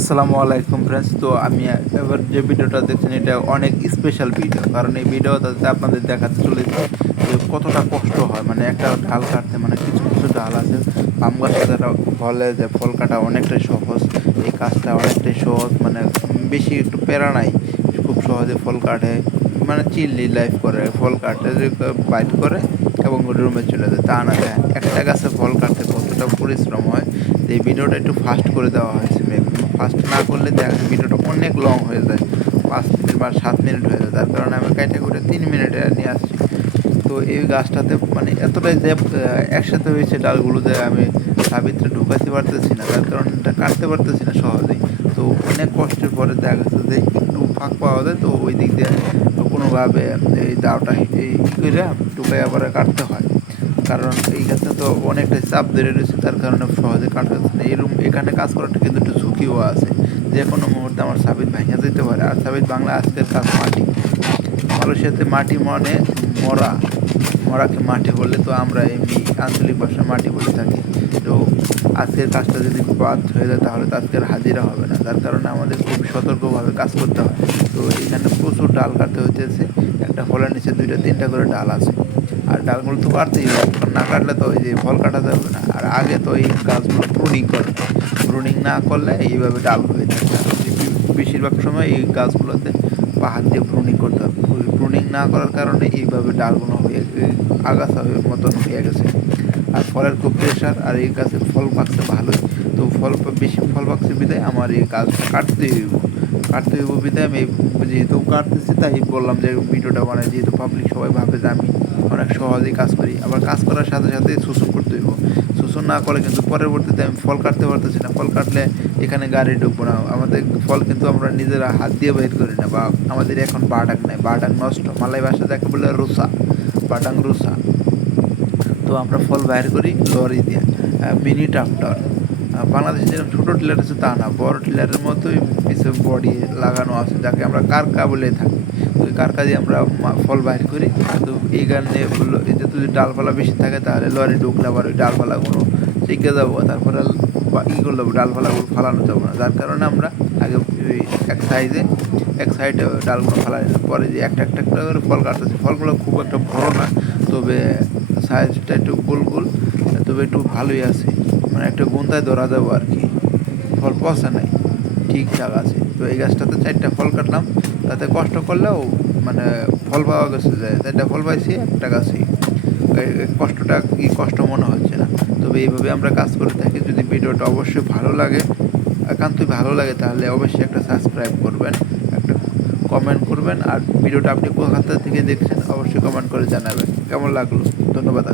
আসসালামু আলাইকুম ফ্রেন্ডস। তো আমি এবার যে ভিডিওটা দেখছেন এটা অনেক স্পেশাল ভিডিও, কারণ এই ভিডিওটাতে আপনাদের দেখাতে চলেছি যে কতটা কষ্ট হয়। মানে একটা ডাল কাটতে, মানে কিছু কিছু ডাল আছে আম গাছে যারা বলে যে ফল কাটা অনেকটাই সহজ, এই কাজটা অনেকটাই সহজ। মানে বেশি একটু প্যারা নাই, খুব সহজে ফল কাটে, মানে চিল্লি লাইফ করে, ফল কাটে যে বাইট করে এবং রুমে চলে যায়। তা না, একটা গাছে ফল কাটতে কতটা পরিশ্রম হয়। এই ভিডিওটা একটু ফাস্ট করে দেওয়া হয়েছে। ফাস্ট না করলে ভিডিওটা অনেক লং হয়ে যায়, 5 মিনিট বা 7 মিনিট হয়ে যায়। যার কারণে আমি কাইটে করে 3 মিনিটে নিয়ে আসছি। তো এই গাছটাতে মানে এতটাই যে একসাথে হয়েছে ডালগুলো যে আমি তার ভিতরে ঢুকাতে পারতেছি না, যার কারণে এটা কাটতে পারতেছি না সহজেই। তো অনেক কষ্টের পরে দেখা গেছে যে একটু ফাঁক পাওয়া যায়, তো ওই দিক দিয়ে কোনোভাবে এই দাওটা এই করে ঢুকাই আবার কাটতে হয়। কারণ এই গাছটা তো অনেকটাই চাপ ধরে রয়েছে, তার কারণে সহজে কাটা যাচ্ছে না। এরকম এখানে কাজ করাটা কিন্তু একটু ঝুঁকিও আছে, যে কোনো মুহূর্তে আমার সাবিত ভেঙে যেতে পারে। আর সাবিত বাংলা আজকের কাজ মাটি, মালয়েশিয়াতে মাটি মানে মরা, মরাকে মাটি বলে, তো আমরা এমনি আঞ্চলিক ভাষায় মাটি বলে থাকি। তো আজকের কাজটা যদি বাদ হয়ে যায় তাহলে তো আজকের হাজিরা হবে না, যার কারণে আমাদের খুব সতর্কভাবে কাজ করতে হয়। তো এখানে প্রচুর ডাল কাটতে হইতেছে, একটা ফলের নিচে 2-3টা করে ডাল আছে। আর ডালগুলো তো কাটতেই হবে, না কাটলে তো ওই যে ফল কাটা যাবে না। আর আগে তো এই গাছগুলো প্রুনিং করে, প্রুনিং না করলে এইভাবে ডাল হয়ে থাকে। আর বেশিরভাগ সময় এই গাছগুলোতে পাহাড় দিয়ে প্রুনিং করতে হবে, ওই প্রুনিং না করার কারণে এইভাবে ডালগুলো হয়ে আগাছা মতন হয়ে গেছে। আর ফলের খুব প্রেশার, আর এই গাছে ফল পাকছে ভালোই। তো বেশি ফল পাকছে বিদায় আমার এই গাছটা কাটতে হইব বিদায় আমি যেহেতু কাটতেছি তাই বললাম যে ভিডিওটা বানাই, যেহেতু পাবলিক সবাই ভাবে যে আমি অনেক সহজেই কাজ করি। আবার কাজ করার সাথে সাথে শোষণ করতে হইব, শোষণ না করলে কিন্তু পরবর্তীতে আমি ফল কাটতে পারতেছি না। ফল কাটলে এখানে গাড়ি ঢুকবো না, আমাদের ফল কিন্তু আমরা নিজেরা হাত দিয়ে বের করি না, বা আমাদের এখন বাটাক নেই, বাটাক নষ্ট, মালাই ভাষা যাকে বলে রুসা, বাটাং রুসা। তো আমরা ফল বাইর করি লরি দিয়ে, মিনি ট্রাক্টর। বাংলাদেশে যেরকম ছোটো টিলার আছে তা না, বড় টিলারের মতোই পিছু বডি লাগানো আছে, যাকে আমরা কারকা বলে থাকি। তো ওই কারকা দিয়ে আমরা ফল বাইর করি। তো এই কারণে এতে যদি ডালপালা বেশি থাকে তাহলে লরি ঢুকলে আবার ওই ডালপালাগুলো শিখে যাবো, তারপরে ই করলে ডালপালাগুলো ফালানো যাবো না। যার কারণে আমরা আগে ওই এক সাইডে ডালগুলো ফালাই নিলাম, পরে যে একটা একটা করে ফল কাটতেছি। ফলগুলো খুব একটা বড় না, তবে সাইজটা একটু গোল গোল, তবে একটু ভালোই আছে, মানে একটা গুন্তায় ধরা যাবো আর কি। ফল পচা নাই, ঠিকঠাক আছে। তো এই গাছটাতে 4টা ফল কাটলাম, তাতে কষ্ট করলেও মানে ফল পাওয়া গেছে, যে 4টা ফল পাইছি একটা গাছেই। কষ্টটা কি কষ্ট মনে হচ্ছে না। তবে এইভাবে আমরা কাজ করে থাকি। যদি ভিডিওটা অবশ্যই ভালো লাগে, একান্তই ভালো লাগে, তাহলে অবশ্যই একটা সাবস্ক্রাইব করবেন, একটা কমেন্ট করবেন। আর ভিডিওটা আপনি কোথা থেকে দেখছেন অবশ্যই কমেন্ট করে জানাবেন কেমন লাগলো। ধন্যবাদ।